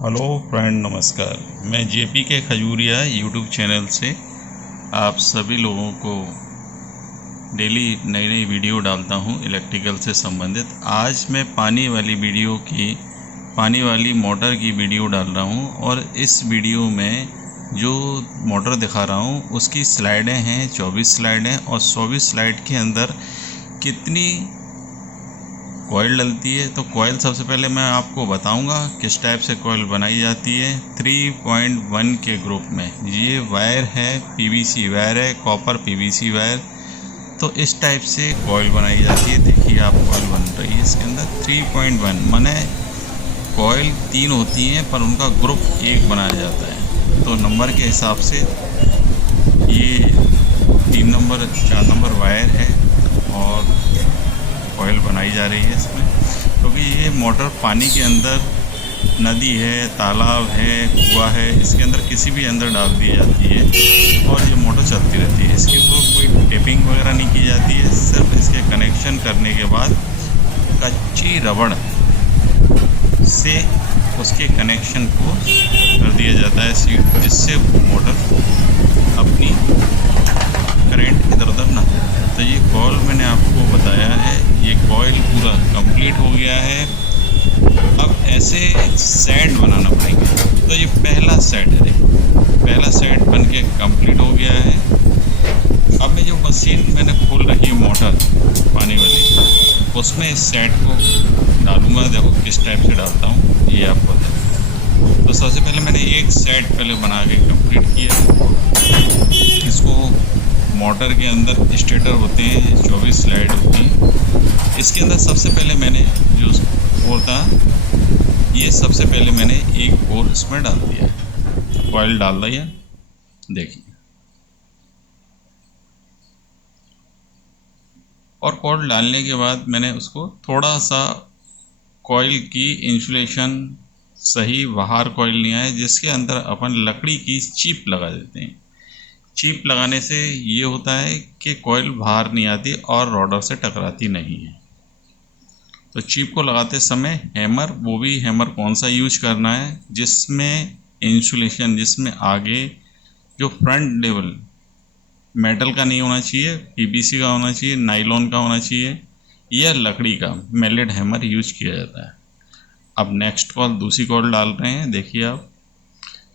Hello friend, नमस्कार। मैं JP के खजूरिया यूट्यूब चैनल से आप सभी लोगों को डेली नई नई वीडियो डालता हूं इलेक्ट्रिकल से संबंधित। आज मैं पानी वाली मोटर की वीडियो डाल रहा हूं और इस वीडियो में जो मोटर दिखा रहा हूं उसकी स्लाइडें हैं 24 स्लाइडें, और 24 स्लाइड के अंदर कितनी कॉइल डलती है। तो कॉइल सबसे पहले मैं आपको बताऊंगा किस टाइप से कॉइल बनाई जाती है। 3.1 के ग्रुप में ये वायर है, पीवीसी वायर है, कॉपर पीवीसी वायर। तो इस टाइप से कॉइल बनाई जाती है। देखिए आप, कॉइल बन रही है इसके अंदर 3.1, माने कॉइल 3 होती हैं पर उनका ग्रुप 1 बनाया जाता है। तो नंबर के हिसाब से ये 3 नंबर 4 नंबर वायर है और कॉइल बनाई जा रही है इसमें, क्योंकि ये मोटर पानी के अंदर, नदी है, तालाब है, कुआं है, इसके अंदर किसी भी अंदर डाल दी जाती है और ये मोटर चलती रहती है। इसके ऊपर कोई टेपिंग वगैरह नहीं की जाती है। सिर्फ इसके कनेक्शन करने के बाद कच्ची रबड़ से उसके कनेक्शन को कर दिया जाता है सीट, जिससे मोटर अपनी करंट इधर उधर ना हो। तो ये कॉइल मैंने आपको बताया है, ये कॉइल पूरा कंप्लीट हो गया है। अब ऐसे सेट बनाना पड़ेंगे। तो ये पहला सेट है, देखो पहला सेट बन के कंप्लीट हो गया है। अब मैं जो मशीन मैंने खोल रखी है मोटर पानी वाली, उसमें इस सेट को डालूंगा। देखो किस टाइप से डालता हूँ ये आपको बताऊँ। तो सबसे पहले मैंने एक सेट पहले बना के कंप्लीट किया। इसको मोटर के अंदर स्टेटर होते हैं, 24 स्लाइड होती हैं। इसके अंदर सबसे पहले मैंने जो कोर था, ये सबसे पहले मैंने एक कोर इसमें डाल दिया, कॉइल डाल दिया। देखिए, और कॉइल डालने के बाद मैंने उसको थोड़ा सा कॉइल की इंसुलेशन सही बाहर कॉइल नहीं आए, जिसके अंदर अपन लकड़ी की चिप लगा देते हैं। चिप लगाने से ये होता है कि कॉइल बाहर नहीं आती और रोडर से टकराती नहीं है। तो चिप को लगाते समय हैमर, वो भी हैमर कौन सा यूज करना है जिसमें इंसुलेशन, जिसमें आगे जो फ्रंट लेवल मेटल का नहीं होना चाहिए, पीवीसी का होना चाहिए, नाइलॉन का होना चाहिए, या लकड़ी का मेलेट हैमर यूज किया जाता है। अब नेक्स्ट कॉल दूसरी कॉल डाल रहे हैं। देखिए आप,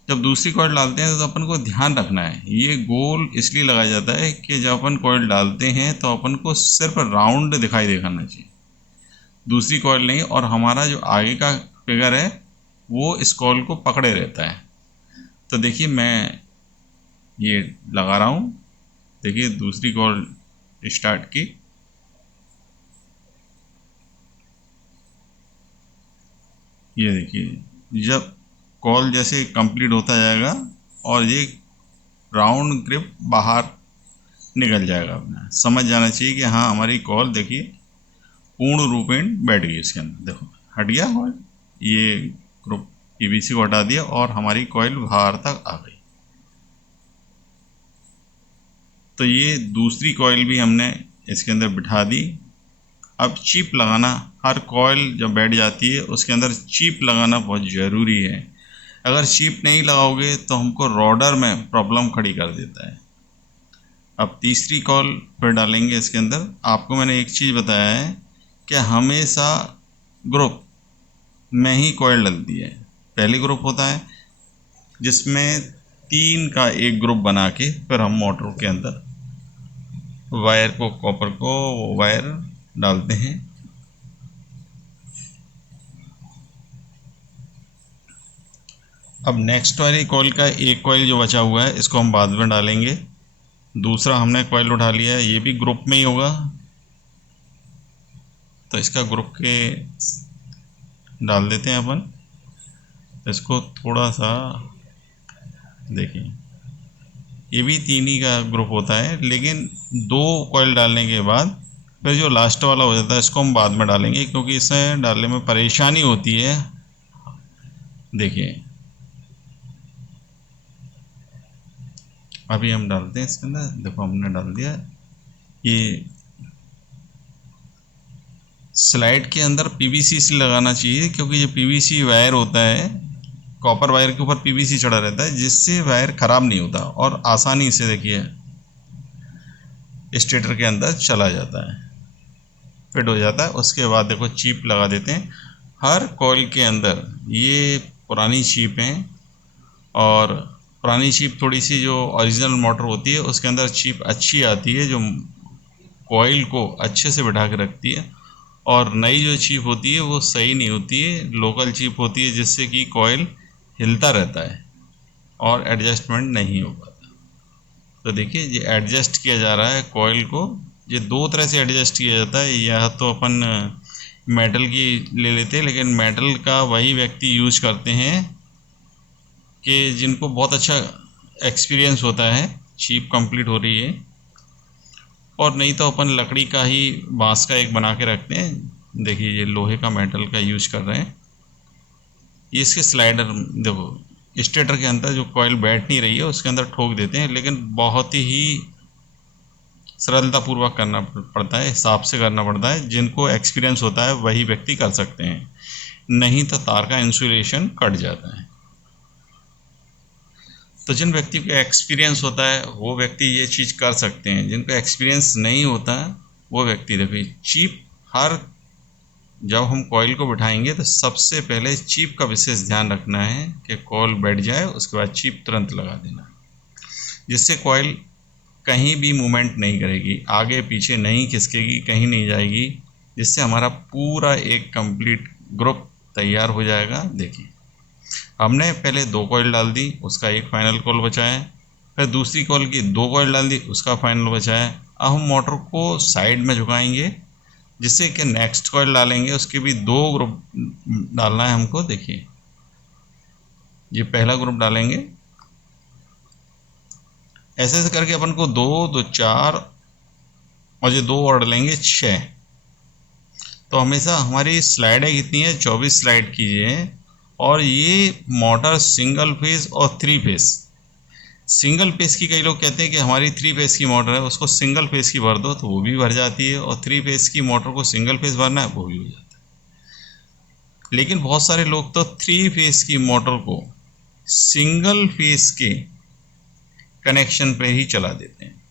जब दूसरी कॉइल डालते हैं तो अपन को ध्यान रखना है, ये गोल इसलिए लगाया जाता है कि जब अपन कॉइल डालते हैं तो अपन को सिर्फ राउंड दिखाई देना चाहिए, दूसरी कॉइल नहीं। और हमारा जो आगे का फिगर है वो इस कॉइल को पकड़े रहता है। तो देखिए मैं ये लगा रहा हूँ। देखिए दूसरी कॉइल स्टार्ट की। ये देखिए, जब कॉल जैसे कंप्लीट होता जाएगा और ये राउंड ग्रिप बाहर निकल जाएगा, अपना समझ जाना चाहिए कि हाँ हमारी कॉल देखिए पूर्ण रूपेण बैठ गई। इसके अंदर देखो हट गया कॉइल, ये ग्रुप पीवीसी को हटा दिया और हमारी कॉइल बाहर तक आ गई। तो ये दूसरी कॉइल भी हमने इसके अंदर बिठा दी। अब चिप लगाना, हर कॉइल जब बैठ जाती है उसके अंदर चिप लगाना बहुत ज़रूरी है। अगर चिप नहीं लगाओगे तो हमको रोडर में प्रॉब्लम खड़ी कर देता है। अब तीसरी कॉल फिर डालेंगे इसके अंदर। आपको मैंने एक चीज़ बताया है कि हमेशा ग्रुप में ही कॉइल डलती है। पहली ग्रुप होता है जिसमें 3 का एक ग्रुप बना के फिर हम मोटर के अंदर वायर को, कॉपर को वायर डालते हैं। अब नेक्स्ट वाली कॉइल का एक कॉइल जो बचा हुआ है इसको हम बाद में डालेंगे। दूसरा हमने कॉइल उठा लिया है, ये भी ग्रुप में ही होगा। तो इसका ग्रुप के डाल देते हैं अपन इसको थोड़ा सा। देखिए ये भी 3 ही का ग्रुप होता है, लेकिन 2 कॉइल डालने के बाद फिर जो लास्ट वाला हो जाता है इसको हम बाद में डालेंगे, क्योंकि इसे डालने में परेशानी होती है। देखिए अभी हम डालते हैं इसके अंदर। देखो हमने डाल दिया। ये स्लाइड के अंदर पीवीसी से लगाना चाहिए, क्योंकि ये पीवीसी वायर होता है कॉपर वायर के ऊपर पीवीसी चढ़ा रहता है, जिससे वायर ख़राब नहीं होता और आसानी से देखिए स्टेटर के अंदर चला जाता है, फिट हो जाता है। उसके बाद देखो चिप लगा देते हैं हर कॉइल के अंदर। ये पुरानी चिप है, और पुरानी चिप थोड़ी सी जो ओरिजिनल मोटर होती है उसके अंदर चिप अच्छी आती है, जो कॉइल को अच्छे से बिठा के रखती है। और नई जो चिप होती है वो सही नहीं होती है, लोकल चिप होती है, जिससे कि कॉइल हिलता रहता है और एडजस्टमेंट नहीं हो पाता। तो देखिए ये एडजस्ट किया जा रहा है कॉइल को। ये दो तरह से एडजस्ट किया जाता है, या तो अपन मेटल की ले लेते हैं, लेकिन मेटल का वही व्यक्ति यूज करते हैं कि जिनको बहुत अच्छा एक्सपीरियंस होता है, चिप कंप्लीट हो रही है। और नहीं तो अपन लकड़ी का ही, बांस का एक बना के रखते हैं। देखिए ये लोहे का मेटल का यूज कर रहे हैं। ये इसके स्लाइडर देखो, स्टेटर के अंदर जो कॉइल बैठ नहीं रही है उसके अंदर ठोक देते हैं, लेकिन बहुत ही सरलतापूर्वक करना पड़ता है, हिसाब से करना पड़ता है। जिनको एक्सपीरियंस होता है वही व्यक्ति कर सकते हैं, नहीं तो तार का इंसुलेशन कट जाता है। तो जिन व्यक्ति को एक्सपीरियंस होता है वो व्यक्ति ये चीज़ कर सकते हैं, जिनको एक्सपीरियंस नहीं होता वो व्यक्ति देखिए चिप, हर जब हम कॉइल को बिठाएंगे तो सबसे पहले चिप का विशेष ध्यान रखना है कि कॉइल बैठ जाए, उसके बाद चिप तुरंत लगा देना, जिससे कॉइल कहीं भी मूवमेंट नहीं करेगी, आगे पीछे नहीं खिसकेगी, कहीं नहीं जाएगी, जिससे हमारा पूरा एक कंप्लीट ग्रुप तैयार हो जाएगा। देखिए हमने पहले 2 कॉइल डाल दी, उसका एक फाइनल कॉइल बचा है, फिर दूसरी कॉइल की 2 कॉइल डाल दी, उसका फाइनल बचा है। अब हम मोटर को साइड में झुकाएंगे, जिससे कि नेक्स्ट कॉइल डालेंगे, उसके भी 2 ग्रुप डालना है हमको। देखिए ये पहला ग्रुप डालेंगे, ऐसे ऐसे करके अपन को 2 2 4 और ये 2 और डालेंगे 6। तो हमेशा हमारी स्लाइडें कितनी है, 24 स्लाइड कीजिए। और ये मोटर सिंगल फेज और 3 फेज, सिंगल फेज की कई लोग कहते हैं कि हमारी 3 फेज की मोटर है, उसको सिंगल फेज की भर दो तो वो भी भर जाती है, और 3 फेज की मोटर को सिंगल फेज भरना है वो भी हो जाता है। लेकिन बहुत सारे लोग तो 3 फेज की मोटर को सिंगल फेज के कनेक्शन पे ही चला देते हैं।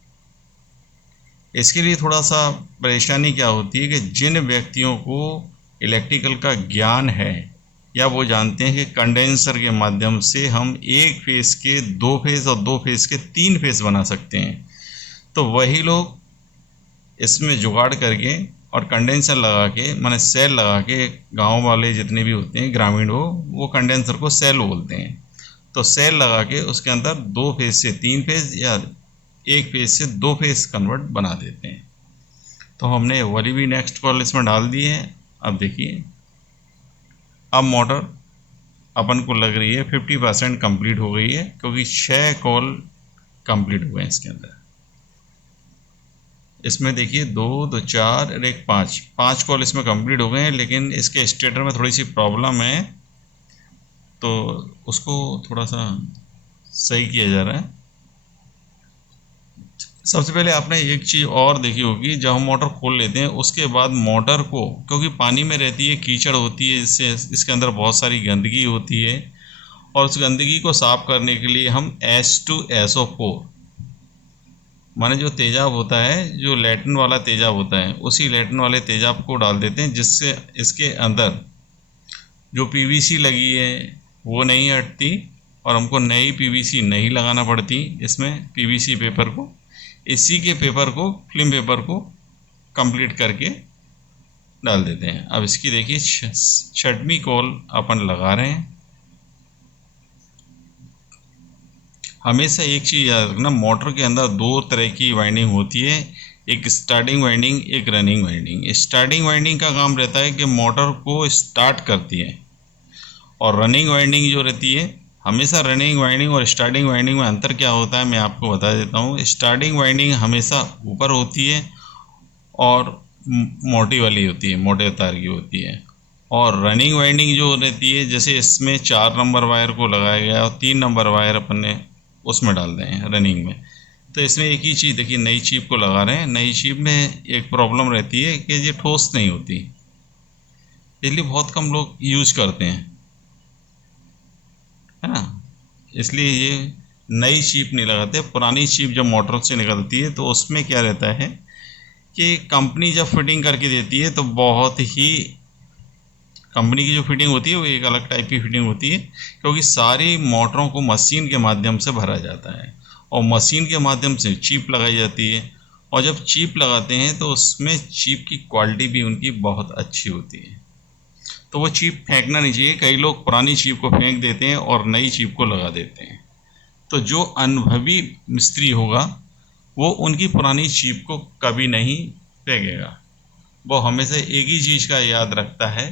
इसके लिए थोड़ा सा परेशानी क्या होती है कि जिन व्यक्तियों को इलेक्ट्रिकल का ज्ञान है, या वो जानते हैं कि कंडेंसर के माध्यम से हम 1 फेज के 2 फेज और 2 फेज के 3 फेज बना सकते हैं, तो वही लोग इसमें जुगाड़ करके और कंडेंसर लगा के, माने सेल लगा के, गांव वाले जितने भी होते हैं ग्रामीण वो कंडेंसर को सेल बोलते हैं। तो सेल लगा के उसके अंदर 2 फेज से 3 फेज या 1 फेज से 2 फेज कन्वर्ट बना देते हैं। तो हमने वाली भी नेक्स्ट कॉल इसमें डाल दी है। अब देखिए अब मोटर अपन को लग रही है 50% कंप्लीट हो गई है, क्योंकि 6 कॉल कंप्लीट हुए हैं इसके अंदर। इसमें देखिए 2 2 4 और 1 5 कॉल इसमें कंप्लीट हो गए हैं, लेकिन इसके स्टेटर में थोड़ी सी प्रॉब्लम है, तो उसको थोड़ा सा सही किया जा रहा है। सबसे पहले आपने एक चीज़ और देखी होगी, जब हम मोटर खोल लेते हैं उसके बाद मोटर को, क्योंकि पानी में रहती है, कीचड़ होती है, इससे इसके अंदर बहुत सारी गंदगी होती है, और उस गंदगी को साफ़ करने के लिए हम H2SO4 माने जो तेजाब होता है, जो लैटिन वाला तेजाब होता है, उसी लैटिन वाले तेजाब को डाल देते हैं, जिससे इसके अंदर जो पीवीसी लगी है वो नहीं हटती, और हमको नई पीवीसी नहीं लगाना पड़ती इसमें पीवीसी पेपर को। इसी के पेपर को, फिल्म पेपर को कंप्लीट करके डाल देते हैं। अब इसकी देखिए 6वीं कॉल अपन लगा रहे हैं। हमेशा एक चीज़ याद रखना, मोटर के अंदर 2 तरह की वाइंडिंग होती है, एक स्टार्टिंग वाइंडिंग, एक रनिंग वाइंडिंग। स्टार्टिंग वाइंडिंग का काम रहता है कि मोटर को स्टार्ट करती है, और रनिंग वाइंडिंग जो रहती है, हमेशा रनिंग वाइंडिंग और स्टार्टिंग वाइंडिंग में अंतर क्या होता है मैं आपको बता देता हूँ। स्टार्टिंग वाइंडिंग हमेशा ऊपर होती है और मोटी वाली होती है, मोटे तार की होती है। और रनिंग वाइंडिंग जो रहती है, जैसे इसमें 4 नंबर वायर को लगाया गया और 3 नंबर वायर अपन ने उसमें डाल दें हैं रनिंग में। तो इसमें एक ही चीज़ देखिए, नई चिप को लगा रहे हैं। नई चिप में एक प्रॉब्लम रहती है कि ये ठोस नहीं होती, इसलिए बहुत कम लोग यूज करते हैं। इसलिए ये नई चिप नहीं लगाते। पुरानी चिप जब मोटर से निकलती है तो उसमें क्या रहता है कि कंपनी जब फिटिंग करके देती है तो बहुत ही, कंपनी की जो फिटिंग होती है वो एक अलग टाइप की फिटिंग होती है, क्योंकि सारी मोटरों को मशीन के माध्यम से भरा जाता है और मशीन के माध्यम से चिप लगाई जाती है। और जब चिप लगाते हैं तो उसमें चिप की क्वालिटी भी उनकी बहुत अच्छी होती है। तो वो चिप फेंकना नहीं चाहिए। कई लोग पुरानी चिप को फेंक देते हैं और नई चिप को लगा देते हैं। तो जो अनुभवी मिस्त्री होगा वो उनकी पुरानी चिप को कभी नहीं फेंकेगा। वो हमेशा एक ही चीज़ का याद रखता है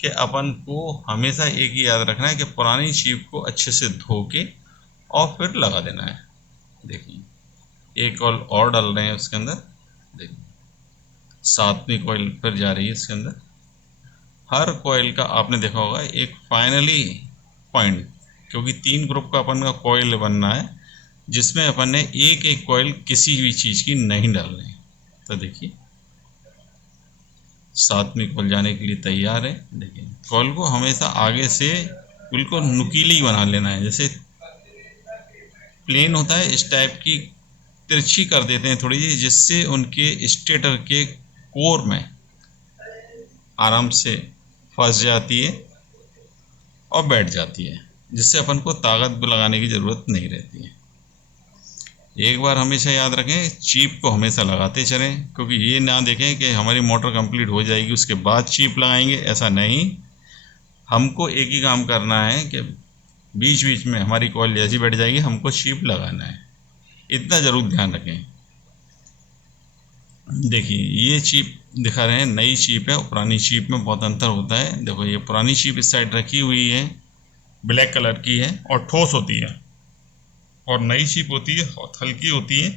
कि अपन को हमेशा एक ही याद रखना है कि पुरानी चिप को अच्छे से धो के और फिर लगा देना है। देखिए एक कॉइल और डाल रहे हैं उसके अंदर। देखिए 7वीं कॉइल फिर जा रही है इसके अंदर। हर कॉइल का आपने देखा होगा एक फाइनली पॉइंट, क्योंकि 3 ग्रुप का अपन का कॉइल बनना है जिसमें अपन ने एक एक कॉइल किसी भी चीज़ की नहीं डालनी। तो देखिए 7वीं कॉइल जाने के लिए तैयार है। देखिए कॉइल को हमेशा आगे से बिल्कुल नुकीली बना लेना है। जैसे प्लेन होता है इस टाइप की तिरछी कर देते हैं थोड़ी सी, जिससे उनके स्टेटर के कोर में आराम से फंस जाती है और बैठ जाती है, जिससे अपन को ताकत लगाने की ज़रूरत नहीं रहती है। एक बार हमेशा याद रखें, चिप को हमेशा लगाते चलें, क्योंकि ये ना देखें कि हमारी मोटर कंप्लीट हो जाएगी उसके बाद चिप लगाएंगे, ऐसा नहीं। हमको एक ही काम करना है कि बीच बीच में हमारी कॉइल जैसी बैठ जाएगी हमको चिप लगाना है, इतना ज़रूर ध्यान रखें। देखिए ये चिप दिखा रहे हैं, नई चिप है और पुरानी चिप में बहुत अंतर होता है। देखो ये पुरानी चिप इस साइड रखी हुई है, ब्लैक कलर की है और ठोस होती है, और नई चिप होती है बहुत हल्की होती है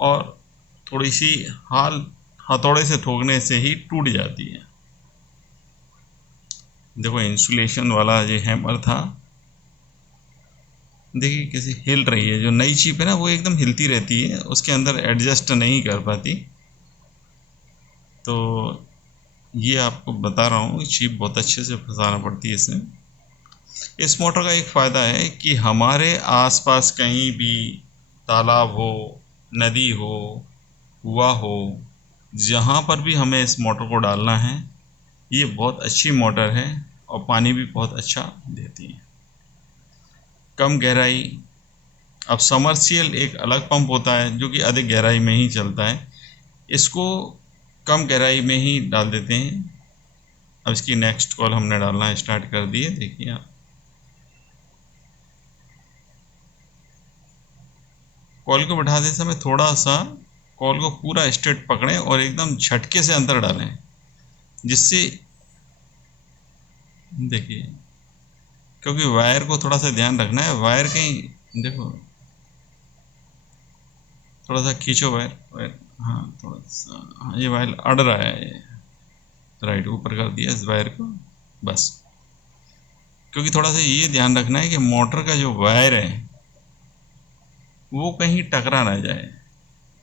और थोड़ी सी हथौड़े से ठोकने से ही टूट जाती है। देखो इंसुलेशन वाला जो हैमर था, देखिए कैसे हिल रही है। जो नई चिप है ना वो एकदम हिलती रहती है, उसके अंदर एडजस्ट नहीं कर पाती। तो ये आपको बता रहा हूँ, चिप बहुत अच्छे से फंसाना पड़ती है इसमें। इस मोटर का एक फ़ायदा है कि हमारे आसपास कहीं भी तालाब हो, नदी हो, कुआं हो, जहाँ पर भी हमें इस मोटर को डालना है, ये बहुत अच्छी मोटर है और पानी भी बहुत अच्छा देती है। कम गहराई, अब समरसियल एक अलग पंप होता है जो कि अधिक गहराई में ही चलता है, इसको कम गहराई में ही डाल देते हैं। अब इसकी नेक्स्ट कॉल हमने डालना स्टार्ट कर दी है। देखिए आप कॉल को बढ़ाते समय थोड़ा सा कॉल को पूरा स्ट्रेट पकड़ें और एकदम झटके से अंदर डालें, जिससे देखिए, क्योंकि वायर को थोड़ा सा ध्यान रखना है, वायर कहीं देखो थोड़ा सा खींचो वायर, हाँ थोड़ा सा, हाँ ये वायर अड़ रहा है, राइट ऊपर कर दिया इस वायर को बस। क्योंकि थोड़ा सा ये ध्यान रखना है कि मोटर का जो वायर है वो कहीं टकरा ना जाए।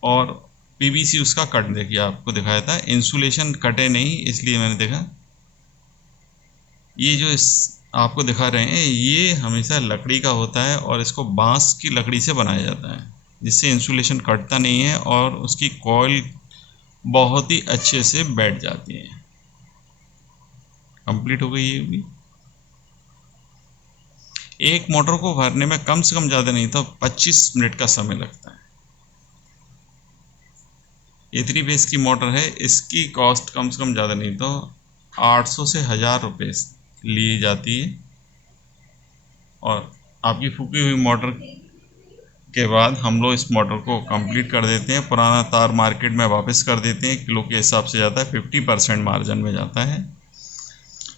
और पीवीसी उसका कट, देखिए आपको दिखाया था इंसुलेशन कटे नहीं, इसलिए मैंने देखा। ये जो इस आपको दिखा रहे हैं ये हमेशा लकड़ी का होता है और इसको बांस की लकड़ी से बनाया जाता है, जिससे इंसुलेशन कटता नहीं है और उसकी कॉइल बहुत ही अच्छे से बैठ जाती है। कंप्लीट हो गई ये भी। एक मोटर को भरने में कम से कम ज़्यादा नहीं तो 25 मिनट का समय लगता है। ये 3 फेस की मोटर है, इसकी कॉस्ट कम से कम ज़्यादा नहीं तो 800 से 1000 रुपये ली जाती है। और आपकी फूकी हुई मोटर के बाद हम लोग इस मोटर को कंप्लीट कर देते हैं, पुराना तार मार्केट में वापस कर देते हैं, किलो के हिसाब से जाता है, 50% मार्जिन में जाता है।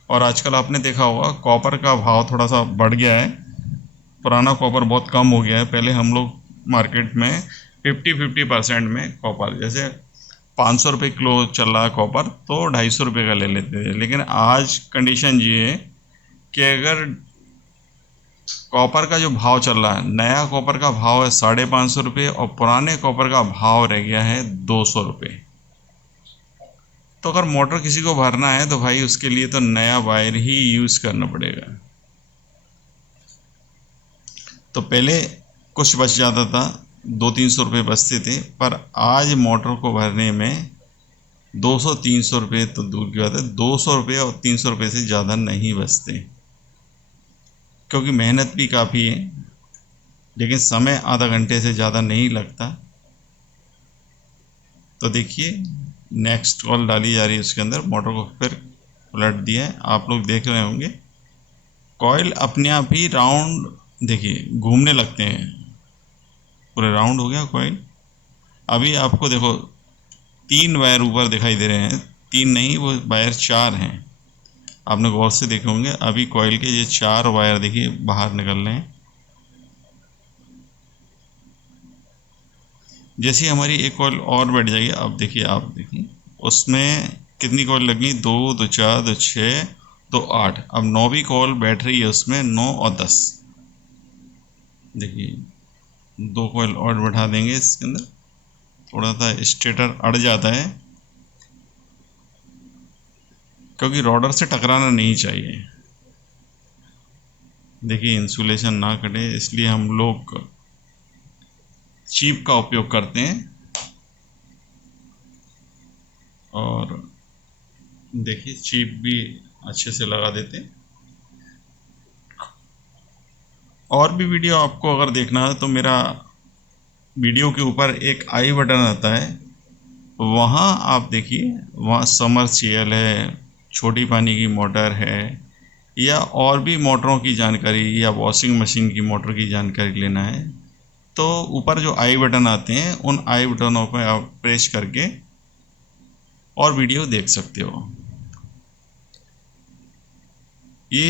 और आजकल आपने देखा होगा कॉपर का भाव थोड़ा सा बढ़ गया है, पुराना कॉपर बहुत कम हो गया है। पहले हम लोग मार्केट में 50% में कॉपर, जैसे 500 रुपये किलो चल रहा है कॉपर तो 250 रुपये का ले लेते थे। लेकिन आज कंडीशन ये है कि अगर कॉपर का जो भाव चल रहा है, नया कॉपर का भाव है 550 रुपये और पुराने कॉपर का भाव रह गया है 200 रुपये। तो अगर मोटर किसी को भरना है तो भाई उसके लिए तो नया वायर ही यूज़ करना पड़ेगा। तो पहले कुछ बच जाता था, 200-300 रुपये बचते थे, पर आज मोटर को भरने में 200-300 रुपये तो दूर की बात है, 200 रुपये और 300 रुपये से ज़्यादा नहीं बचते, क्योंकि मेहनत भी काफ़ी है, लेकिन समय आधा घंटे से ज़्यादा नहीं लगता। तो देखिए नेक्स्ट कॉल डाली जा रही है, उसके अंदर मोटर को फिर उलट दिया है, आप लोग देख रहे होंगे कॉइल अपने आप ही राउंड देखिए घूमने लगते हैं, पूरे राउंड हो गया कॉइल। अभी आपको देखो 3 वायर ऊपर दिखाई दे रहे हैं, 3 नहीं वो वायर 4 हैं, आपने गौर से देखे होंगे। अभी कॉइल के ये 4 वायर देखिए बाहर निकल रहे हैं। जैसे हमारी एक कॉइल और बैठ जाएगी, अब देखिए आप देखिए उसमें कितनी कॉइल लगी, 2 2 4 2 6 2 8, अब 9वीं कॉइल बैठ रही है उसमें, 9 और 10। देखिए 2 कॉइल और बैठा देंगे इसके अंदर, थोड़ा सा स्टेटर अड़ जाता है क्योंकि रॉडर से टकराना नहीं चाहिए। देखिए इंसुलेशन ना कटे, इसलिए हम लोग चीप का उपयोग करते हैं। और देखिए चीप भी अच्छे से लगा देते हैं। और भी वीडियो आपको अगर देखना है तो मेरा वीडियो के ऊपर एक आई बटन आता है, वहाँ आप देखिए, वहाँ समरसीबल है, छोटी पानी की मोटर है, या और भी मोटरों की जानकारी, या वॉशिंग मशीन की मोटर की जानकारी लेना है तो ऊपर जो आई बटन आते हैं उन आई बटनों पर आप प्रेस करके और वीडियो देख सकते हो। ये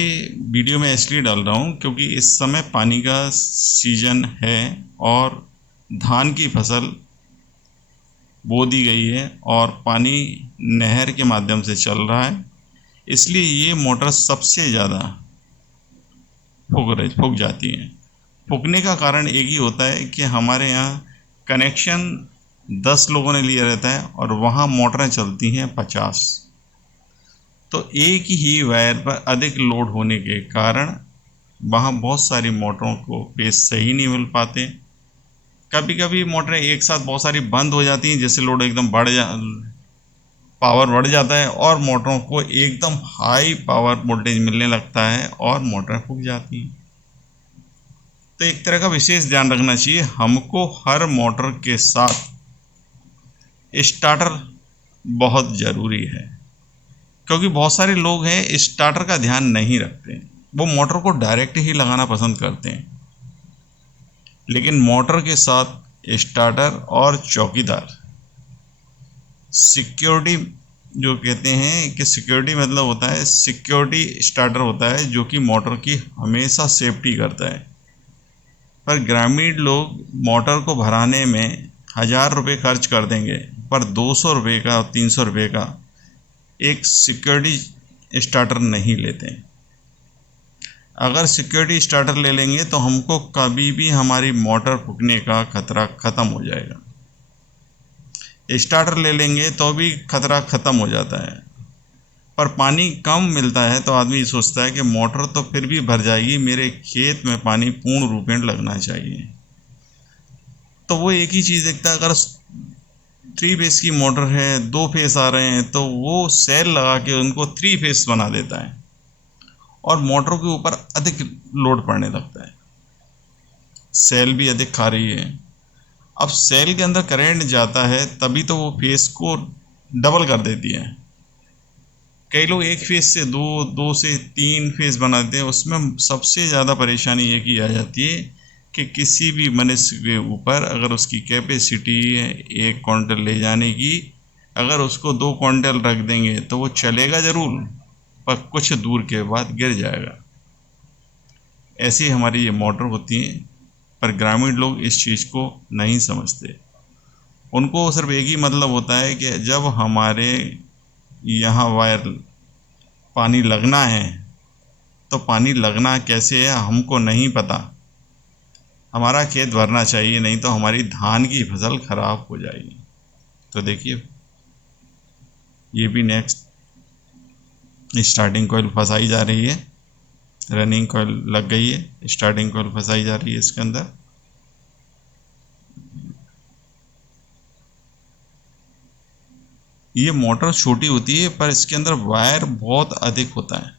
वीडियो मैं इसलिए डाल रहा हूँ क्योंकि इस समय पानी का सीजन है और धान की फसल बो दी गई है और पानी नहर के माध्यम से चल रहा है, इसलिए ये मोटर सबसे ज़्यादा फूक जाती है। फूकने का कारण एक ही होता है कि हमारे यहाँ कनेक्शन 10 लोगों ने लिया रहता है और वहाँ मोटरें चलती हैं 50, तो एक ही वायर पर अधिक लोड होने के कारण वहाँ बहुत सारी मोटरों को पेस सही नहीं मिल पाते। कभी कभी मोटरें एक साथ बहुत सारी बंद हो जाती हैं, जिससे लोड एकदम पावर बढ़ जाता है और मोटरों को एकदम हाई पावर वोल्टेज मिलने लगता है और मोटरें फूक जाती हैं। तो एक तरह का विशेष ध्यान रखना चाहिए हमको, हर मोटर के साथ स्टार्टर बहुत ज़रूरी है, क्योंकि बहुत सारे लोग हैं स्टार्टर का ध्यान नहीं रखते, वो मोटर को डायरेक्ट ही लगाना पसंद करते हैं, लेकिन मोटर के साथ स्टार्टर और चौकीदार, सिक्योरिटी जो कहते हैं कि सिक्योरिटी मतलब होता है, सिक्योरिटी स्टार्टर होता है जो कि मोटर की हमेशा सेफ्टी करता है। पर ग्रामीण लोग मोटर को भराने में 1000 रुपये खर्च कर देंगे, पर 200 रुपये का और 300 रुपये का एक सिक्योरिटी स्टार्टर नहीं लेते। अगर सिक्योरिटी स्टार्टर ले लेंगे तो हमको कभी भी हमारी मोटर फूकने का खतरा ख़त्म हो जाएगा, स्टार्टर ले लेंगे तो भी खतरा ख़त्म हो जाता है। पर पानी कम मिलता है तो आदमी सोचता है कि मोटर तो फिर भी भर जाएगी, मेरे खेत में पानी पूर्ण रूपेण लगना चाहिए, तो वो एक ही चीज़ देखता है। अगर 3 फेस की मोटर है, 2 फेस आ रहे हैं, तो वो सेल लगा के उनको 3 फेस बना देता है और मोटरों के ऊपर अधिक लोड पड़ने लगता है, सेल भी अधिक खा रही है। अब सेल के अंदर करंट जाता है तभी तो वो फेस को डबल कर देती है। कई लोग एक फेस से 2, 2 से 3 फेस बना देते हैं। उसमें सबसे ज़्यादा परेशानी ये की आ जाती है कि किसी भी मनुष्य के ऊपर अगर उसकी कैपेसिटी है 1 क्विंटल ले जाने की, अगर उसको 2 क्विंटल रख देंगे तो वो चलेगा ज़रूर, पर कुछ दूर के बाद गिर जाएगा। ऐसी हमारी ये मोटर होती हैं, पर ग्रामीण लोग इस चीज़ को नहीं समझते। उनको सिर्फ एक ही मतलब होता है कि जब हमारे यहाँ वायर पानी लगना है तो पानी लगना कैसे है हमको नहीं पता, हमारा खेत भरना चाहिए, नहीं तो हमारी धान की फसल खराब हो जाएगी। तो देखिए ये भी नेक्स्ट स्टार्टिंग कॉइल फंसाई जा रही है। रनिंग कॉइल लग गई है, स्टार्टिंग कॉइल फंसाई जा रही है इसके अंदर। ये मोटर छोटी होती है पर इसके अंदर वायर बहुत अधिक होता है।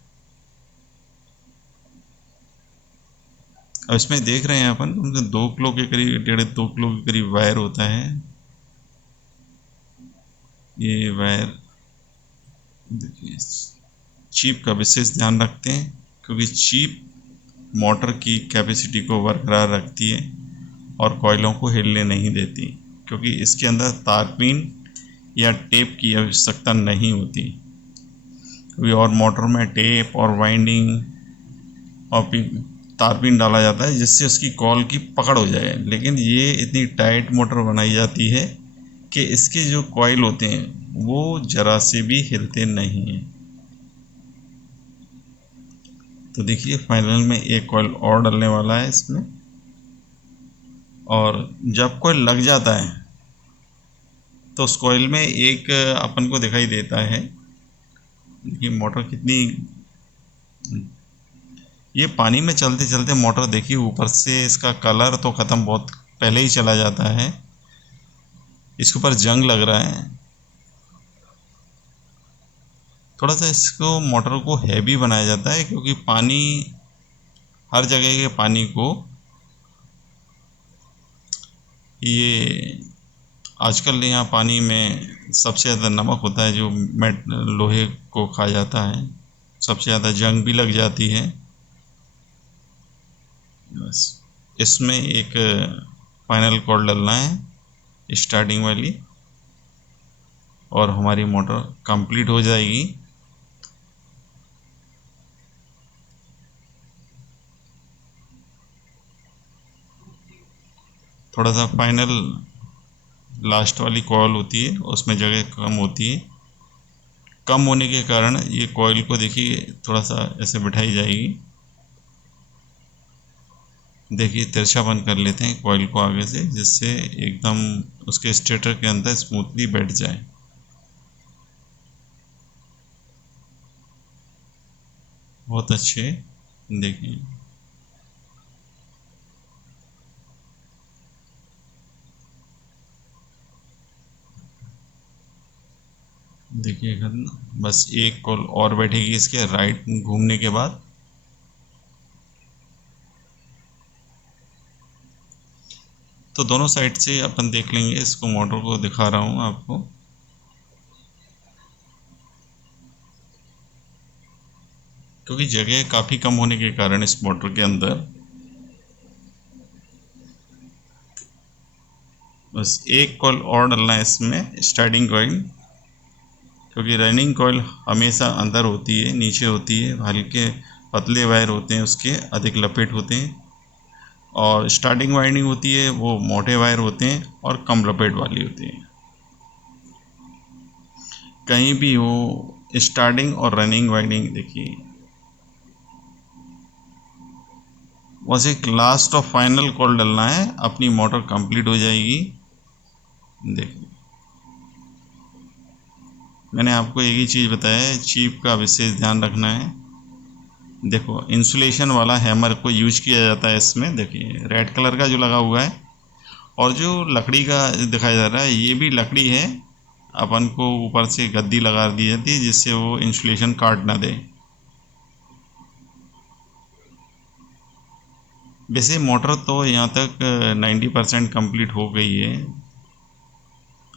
अब इसमें देख रहे हैं अपन 2 किलो के करीब, 1.5-2 किलो के करीब वायर होता है। ये वायर देखिए, चीप का विशेष ध्यान रखते हैं क्योंकि चीप मोटर की कैपेसिटी को बरकरार रखती है और कॉइलों को हिलने नहीं देती, क्योंकि इसके अंदर तारपीन या टेप की आवश्यकता नहीं होती। क्योंकि और मोटर में टेप और वाइंडिंग और तारपीन डाला जाता है जिससे उसकी कॉल की पकड़ हो जाए, लेकिन ये इतनी टाइट मोटर बनाई जाती है कि इसके जो कॉइल होते हैं वो ज़रा से भी हिलते नहीं हैं। तो देखिए फाइनल में एक कॉइल और डलने वाला है इसमें, और जब कॉइल लग जाता है तो उस कॉइल में एक अपन को दिखाई देता है। देखिए मोटर कितनी, ये पानी में चलते चलते मोटर देखिए ऊपर से इसका कलर तो ख़त्म बहुत पहले ही चला जाता है, इसके ऊपर जंग लग रहा है। थोड़ा सा इसको मोटर को हैवी बनाया जाता है क्योंकि पानी, हर जगह के पानी को, ये आजकल यहाँ पानी में सबसे ज़्यादा नमक होता है जो लोहे को खा जाता है, सबसे ज़्यादा जंग भी लग जाती है। बस इसमें एक फाइनल कॉर्ड डलना है स्टार्टिंग वाली और हमारी मोटर कंप्लीट हो जाएगी। थोड़ा सा फाइनल लास्ट वाली कॉइल होती है उसमें जगह कम होती है, कम होने के कारण ये कॉइल को देखिए थोड़ा सा ऐसे बिठाई जाएगी। देखिए तिरछा बंद कर लेते हैं कॉइल को आगे से, जिससे एकदम उसके स्टेटर के अंदर स्मूथली बैठ जाए। बहुत अच्छे, देखिए देखिए बस एक कॉल और बैठेगी इसके राइट घूमने के बाद। तो दोनों साइड से अपन देख लेंगे, इसको मोटर को दिखा रहा हूँ आपको। क्योंकि जगह काफ़ी कम होने के कारण इस मोटर के अंदर बस एक कॉइल और डालना है इसमें, स्टार्टिंग कॉइल। क्योंकि रनिंग कॉइल हमेशा अंदर होती है, नीचे होती है, हल्के पतले वायर होते हैं उसके, अधिक लपेट होते हैं, और स्टार्टिंग वाइंडिंग होती है वो मोटे वायर होते हैं और कम लपेट वाली होती है। कहीं भी हो स्टार्टिंग और रनिंग वाइंडिंग देखिए, बस एक लास्ट और फाइनल कॉल डालना है, अपनी मोटर कंप्लीट हो जाएगी। देखिए मैंने आपको एक ही चीज़ बताया है, चीप का विशेष ध्यान रखना है। देखो इंसुलेशन वाला हैमर को यूज किया जाता है इसमें, देखिए रेड कलर का जो लगा हुआ है, और जो लकड़ी का दिखाया जा रहा है ये भी लकड़ी है, अपन को ऊपर से गद्दी लगा दी जाती है जिससे वो इंसुलेशन काट ना दे। वैसे मोटर तो यहाँ तक 90% कंप्लीट हो गई है।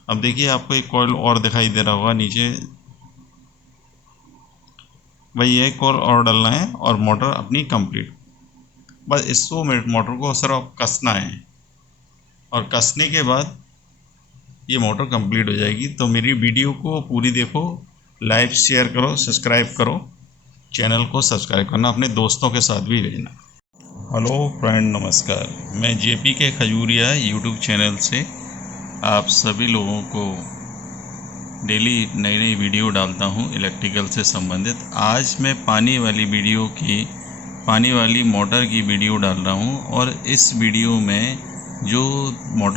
अब देखिए आपको एक कॉइल और दिखाई दे रहा होगा नीचे, भाई एक कॉइल और डालना है और मोटर अपनी कंप्लीट। बस इसको मोटर को सिर्फ कसना है और कसने के बाद ये मोटर कंप्लीट हो जाएगी। तो मेरी वीडियो को पूरी देखो, लाइक शेयर करो, सब्सक्राइब करो, चैनल को सब्सक्राइब करना, अपने दोस्तों के साथ भी भेजना। हेलो फ्रेंड, नमस्कार। मैं जेपी के खजूरिया यूट्यूब चैनल से आप सभी लोगों को डेली नई नई वीडियो डालता हूं इलेक्ट्रिकल से संबंधित। आज मैं पानी वाली मोटर की वीडियो डाल रहा हूं, और इस वीडियो में जो मोटर